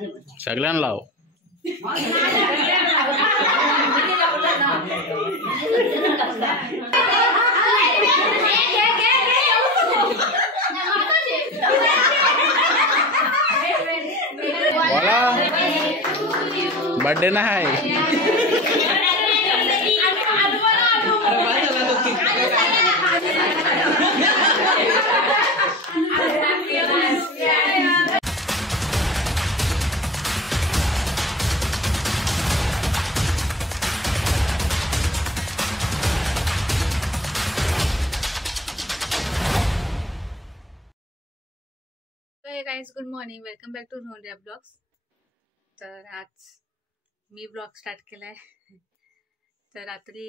सगळ्यांना लाव. बोला बर्थडे नाही. Hey guys, good morning. Welcome back to Rhondia Vlogs. तर आज मी ब्लॉग स्टार्ट केलाय. तर रात्री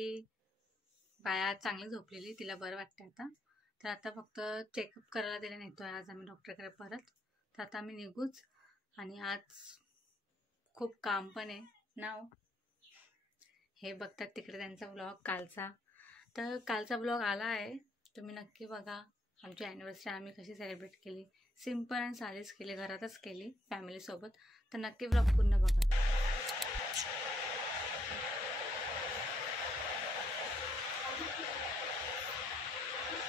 बाया चांगली झोपलेली, तिला बरं वाटतं आता. तर आता फक्त चेकअप करायला दिला नेतोय आज आम्ही डॉक्टरकडे परत. तर आता आम्ही निघूच. आणि आज खूप काम पण आहे ना. हे बघतात तिकडे त्यांचा ब्लॉग कालचा. तर कालचा ब्लॉग आला आहे, तुम्ही नक्की बघा. आमची ॲनिव्हर्सरी आम्ही कशी सेलिब्रेट केली, सिम्पल आणि साधीच केली, घरातच केली फॅमिलीसोबत. तर नक्की ब्लॉग पूर्ण बघा.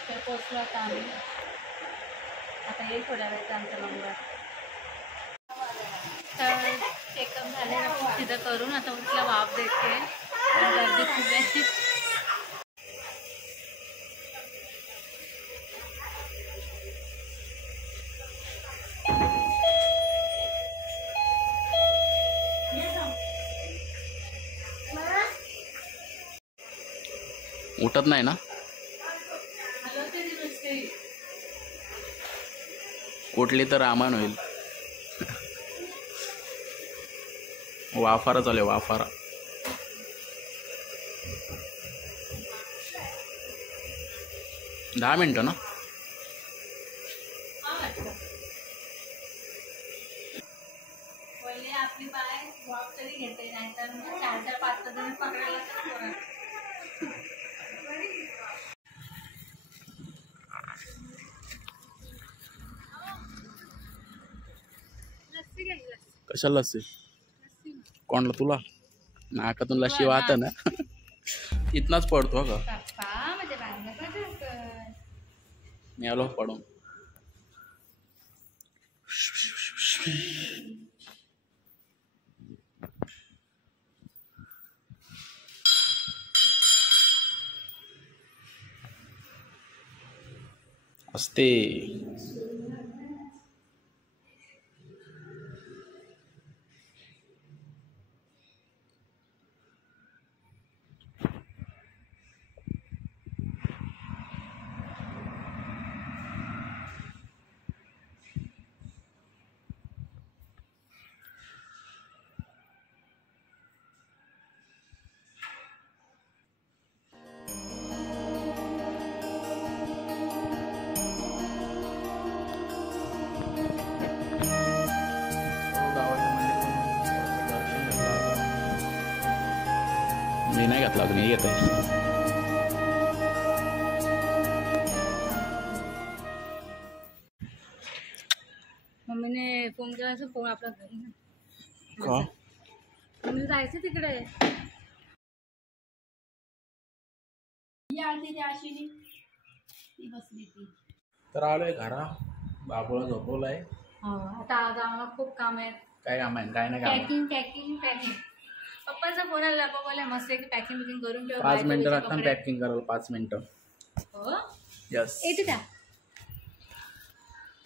तर पोचलो आता आम्ही. आता येईल थोड्या वेळेचा आमचा मंगळवार. तर चेकअप झाले तिथं करून आता तिला वाफ देते. गर्दी खूप आहे. उठत नाही ना. उठली तर रामायण होईल. वाफारा चालू आहे, वाफारा. दहा मिनिटं ना. आपली बाय वाफ तरी घेते, नाहीतर 4-5 जण पकडायला कशाला लस्सी? कोणला? तुला नाकातून लस्सी वाहत ना. इतनाच पडतो का? मी आलो पडून. असते मी नाही घातला अजून. येत आहे. मम्मीने फोन केला असं, फोन आपला का मम्मी जायचं तिकडे. तर आलोय घरा. बाबूला झोपवलाय. आता आज आम्हाला खूप काम आहेत. काय काम आहे? काय नाही काम. पॅकिंग. पप्पाचा फोन आला. पप्पा बोलले मस्त की पॅकिंग करून ठेव. 5 मिनिटं लागतात पॅकिंग करायला. 5 मिनिटं. हो यस. येते त्या.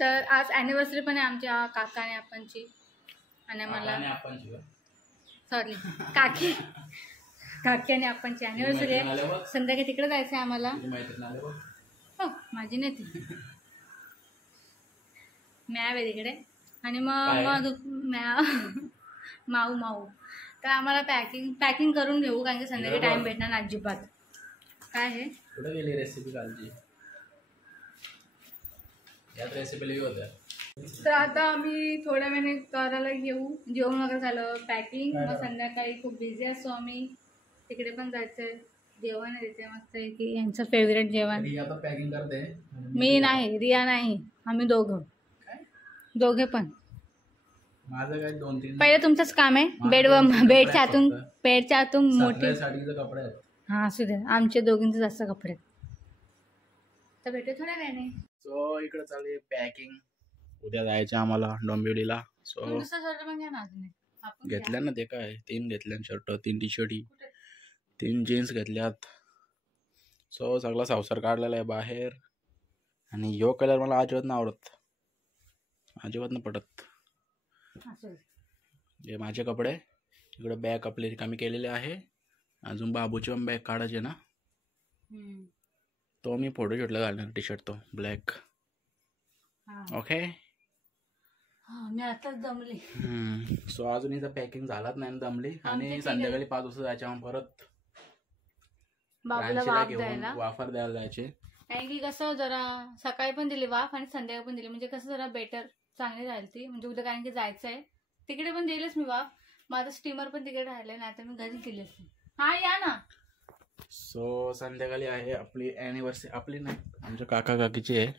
तर आज ॲनिव्हर्सरी पण आहे आमच्या काका आणि आपणची. आणि मला सॉरी काकी आणि आपणची ॲनिव्हर्सरी आहे. संध्याकाळी तिकडे जायचं आहे आम्हाला. हो माझी नाही ती मॅव आहे तिकडे. आणि मग माऊ. तर आम्हाला पॅकिंग करून घेऊ, कारण की संध्याकाळी टाइम भेटणार ना अजिबात. काय आहे कुठे गेली रेसिपी कालची? यात रेसिपी लिहिली होत्या. तर आता आम्ही थोड्या वेळाने करायला घेऊ. जेवण वगैरे झालं, पॅकिंग. मग संध्याकाळी खूप बिझी असतो आम्ही. तिकडे पण जायचंय. जेवण आहे तिथे मस्त आहे की यांचं फेवरेट जेवण. पॅकिंग करते. मी नाही, रिया नाही, आम्ही दोघे पण. माझं काय 2-3 पहिलं तुमचंच काम आहे. बेडच्या आतून मोठी साडीचे कपडे आहेत. हा असू दे. आमच्या दोघींचे जास्त कपडे आहेत. तर भेटू थोड्या वेळाने. सो इकडे चालू आहे पॅकिंग. उद्या जायचं आम्हाला डोंबिवलीला. सो दुसरा शर्ट पण घ्या ना अजून. घेतल्या ना ते काय 3 घेतल्या शर्ट, 3 टी शर्ट, 3 जीन्स घेतल्यात. सो सगळा संसार काढलेला आहे बाहेर. आणि यो कलर मला अजिबात नाही आवडत, अजिबात नाही पडत. हे माझे कपडे. इकडे बॅग आपली रिकामी केलेली आहे. अजून बाबूची पण बॅग काढायची ना, तो मी फोटोशूटला घालणार टी शर्ट, तो ब्लॅक. ओके. मी आताच दमली. सो अजून इथं पॅकिंग झालाच नाही, दमली. आणि संध्याकाळी 5 वाजता जायच्या परत बाबूला वाफ द्यायला, वाफर द्यायला जायचे. कारण की कसं जरा सकाळी पण दिली वाफ आणि संध्याकाळी पण दिली, म्हणजे कसं जरा बेटर चांगली राहील ती. म्हणजे उद्या कारण की जायचंय तिकडे पण दिलीच मी वाफ. माझं स्टीमर पण तिकडे राहिलंय, नाही तर मी घरी दिली असते. हा या ना. सो संध्याकाळी आहे आपली अॅनिव्हर्सरी. आपली नाही, आमच्या काका काकीची आहे.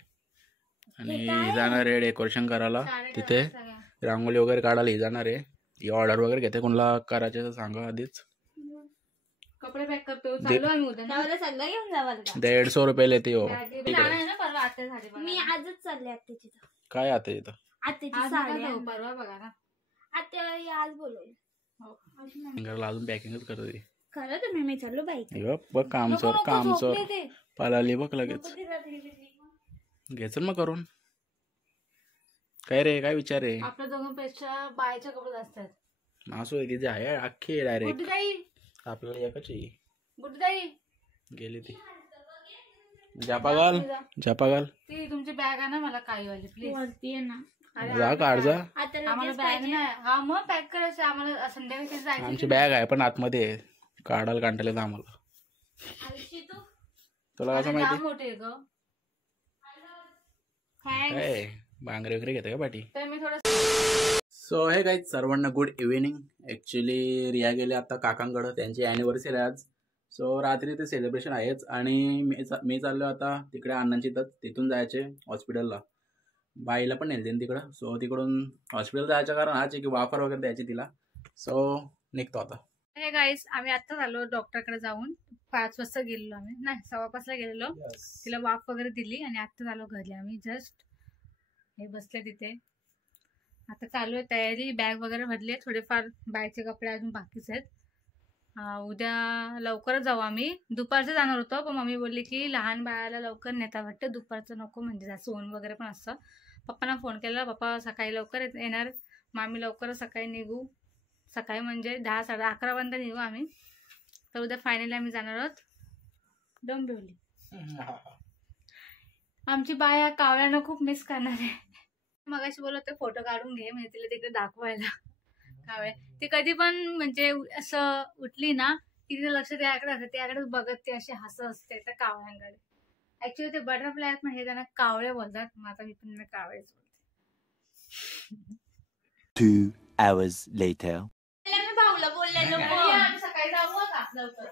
आणि जाणार आहे डेकोरेशन करायला. तिथे रांगोळी वगैरे काढायला जाणार आहे. ही ऑर्डर वगैरे घेते, कोणाला करायचे तर सांगा आधीच. कपडे पॅक करतो, चाललो आम्ही उद्या. सगळं घेऊन जावा. 150 रुपये लेते हो. मी आजच चालले आत्याची. काय आता इथं आत्याची साडी परवा बघा ना. आत्या आज बोलवलं. अजून पॅकिंगच करते. खरं तुम्ही मी चाललो बाईक. बघ कामचोर पळाली बघ लगेच. घ्यायचं मग करून. काय रे, काय विचार आहे? आपल्या दोघांपेक्षा बायच्या कपडे जास्त आहेत. असू दे, तिचे आहे अख्खी डायरेक्ट. आपल्याला एकच गेली ती. झापा घाल. ती तुमची बॅग आहे ना, मला काही वाली प्लीज. वरती आहे ना. जा काढ जा. आम्हाला बॅग नाही. हा मग पॅक करायचं आम्हाला. संध्याकाळी जायचं. आमची बॅग आहे पण आतमध्ये आहे. काढायला काढलेलं आम्हाला. तुला कसं माहिती? मोठे ग. बांगरे वगैरे घेते का पाठी? तर मी थोडं. सो हे काही सर्वांना गुड इव्हिनिंग. ॲक्च्युली रिया गेले आता काकांकडं, त्यांची ॲनिव्हर्सरी आहे आज. सो रात्री ते सेलिब्रेशन आहेच. आणि मी चाललो आता तिकडे अण्णांची, तिथून जायचे हॉस्पिटलला. बाईला पण नेलते तिकडं. सो तिकडून हॉस्पिटल जायचं कारण आज की वाफर वगैरे द्यायची तिला. सो निघतो आता. हे गाईस, आम्ही आत्ताच आलो डॉक्टरकडे जाऊन. 5 वाजता गेलेलो आम्ही, नाही 5:15 गेलेलो. तिला वाफ वगैरे दिली आणि आत्ताच आलो घरी आम्ही. जस्ट हे बसले तिथे. आता चालू आहे तयारी. बॅग वगैरे भरली आहे. थोडेफार बायचे कपडे अजून बाकीच आहेत. उद्या लवकरच जाऊ आम्ही. दुपारचं जाणार होतो, पण मम्मी बोलली की लहान बाळाला लवकर नेता वाटतं, दुपारचं नको, म्हणजे जास्त ऊन वगैरे पण असतं. पप्पांना फोन केला, पप्पा सकाळी लवकर येणार. मग आम्ही लवकरच सकाळी निघू. सकाळी म्हणजे 10-11 वाजता निघू आम्ही. तर उद्या फायनली आम्ही जाणार आहोत डोंबिवली. आमची बाया कावळ्यांना खूप मिस करणार आहे. मगाशी बोलत होते फोटो काढून घे, म्हणजे तिला तिकडे दाखवायला. कावळे ती कधी पण म्हणजे असं उठली ना की तिथे लक्ष त्याकडे असते, त्याकडेच बघत ते असे हसत असते त्या कावळ्यांकडे. ऍक्च्युली ते बटरफ्लाय पण हे त्यांना कावळे बोलतात. मग आता मी पण कावळेच बोलते. 2 hours later. सकाळी जाऊ का लवकर?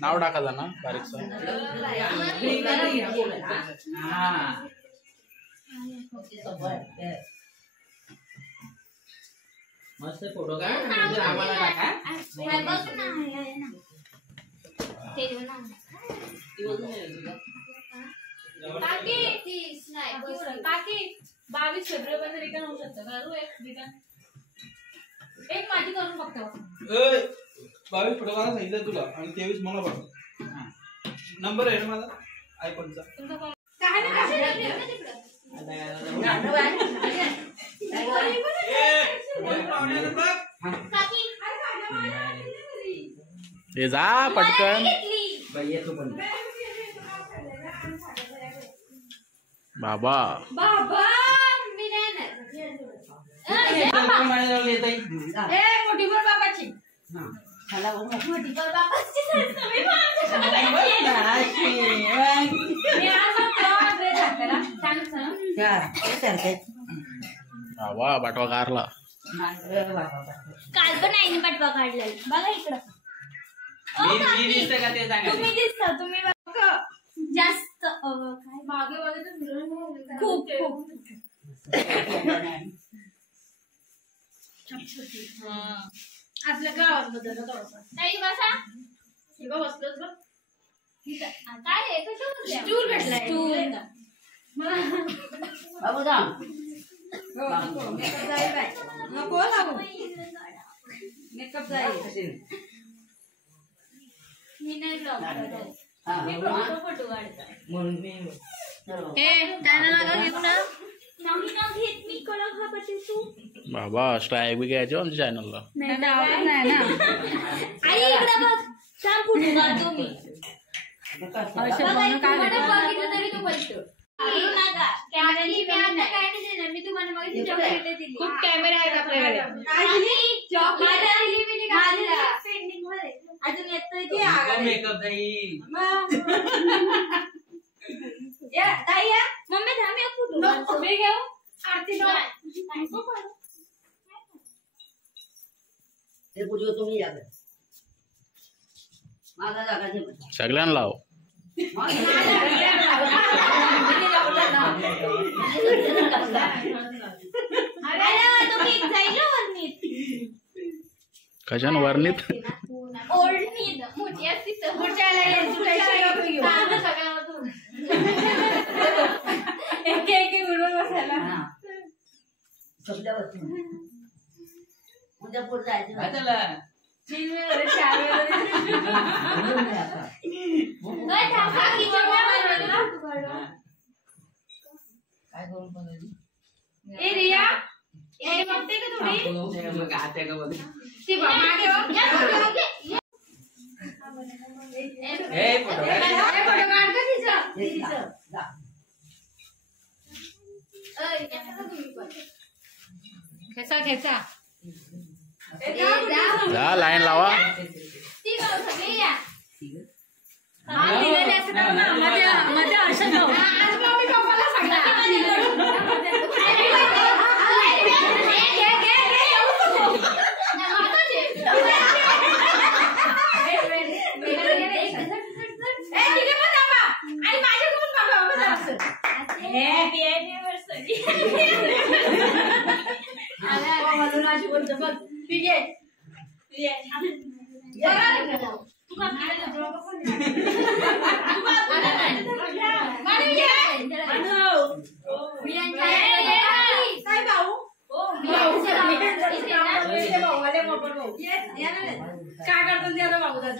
नाव टाकायचं ना बारीक. मस्त फोटो काढ, आम्हाला टाका. बाकी 22 फेब्रुवारी रिटर्न होऊ शकतं का? एक माझी करून फक्त 22 फोटो काढा सांगितलं तुला आणि 23 मला पाठव. नंबर आहे ना माझा आयफोनचा. हे जा पटकन. बाबा मी मोठी बोल बाबाची. बाबा बाटवा कारला. काल पण आईने पाठवा काढला बघा इकडं. तुम्ही दिसता तुम्ही जास्त मागे खूप आपल्या गावात बदल नाही बसा बसलोच बघ काय आहे स्टूल भेटलाय बाबू जा नको लागू मेकअप जाईल मी नाही ब्लॉग फोटो काढतो बाबा स्ट्राईक बी घ्यायचो आमच्या चॅनलला. खूप कॅमेरा आहेत आपल्याकडे अजून येतोय की मेकअप जाईल मम्मी थांब फोटो मी घेऊ आरती तुम्ही माझा जागा सगळ्यांना लाव. कशाने वर्णित उद्या पुढे जायचं काय करून रिया बघते का तुम्ही खेचा खेचा लाईन लावा. काय करतो त्याला बाबू काय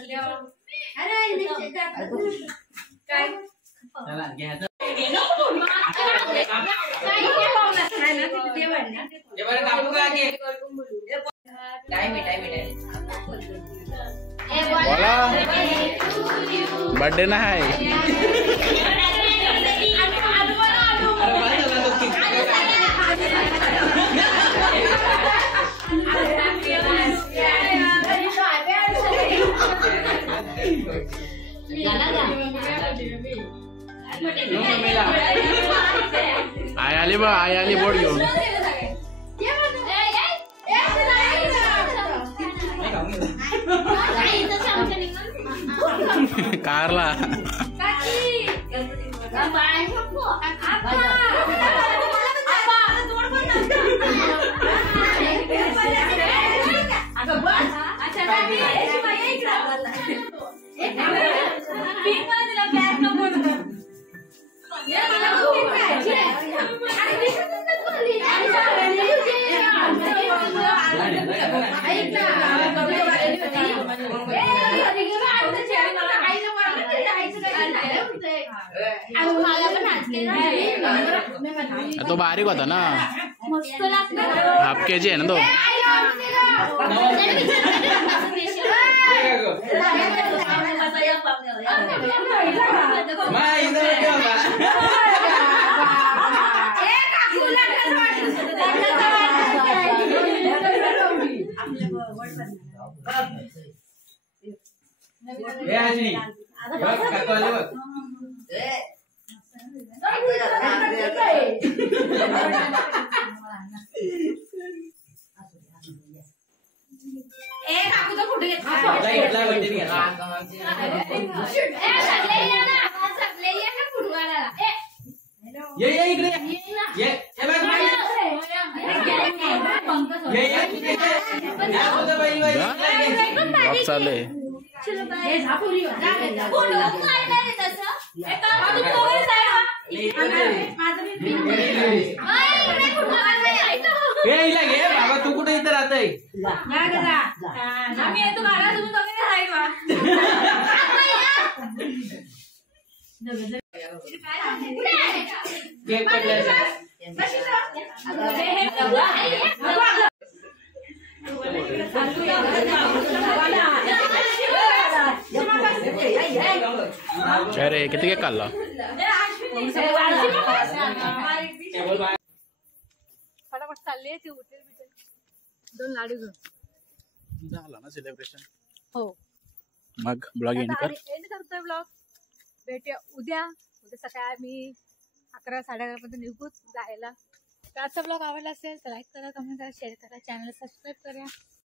बोला बर्थडे नाही. आई आली बा, आई आली बोट घेऊन. कारला तो बारीक होता ना, हाफ केजी आहे ना तो. ये ये बाई बाई ब्लॉग चालू आहे. हिला घे बाबा. तू कुठे इथं राहतय? केक अरे किती केक काढला? फटाफट चालली ती उठेल बिटेल 2 लाडू घेऊन. झालं ना सेलिब्रेशन? हो. मग ब्लॉग एंड कर. एंड करतोय ब्लॉग. भेटूया उद्या सकाळी आम्ही 11 साडे 11 पर्यंत निघूच जायला. तर आजचा ब्लॉग आवडला असेल तर लाईक करा, कमेंट करा, शेअर करा, चॅनल सबस्क्राईब करा.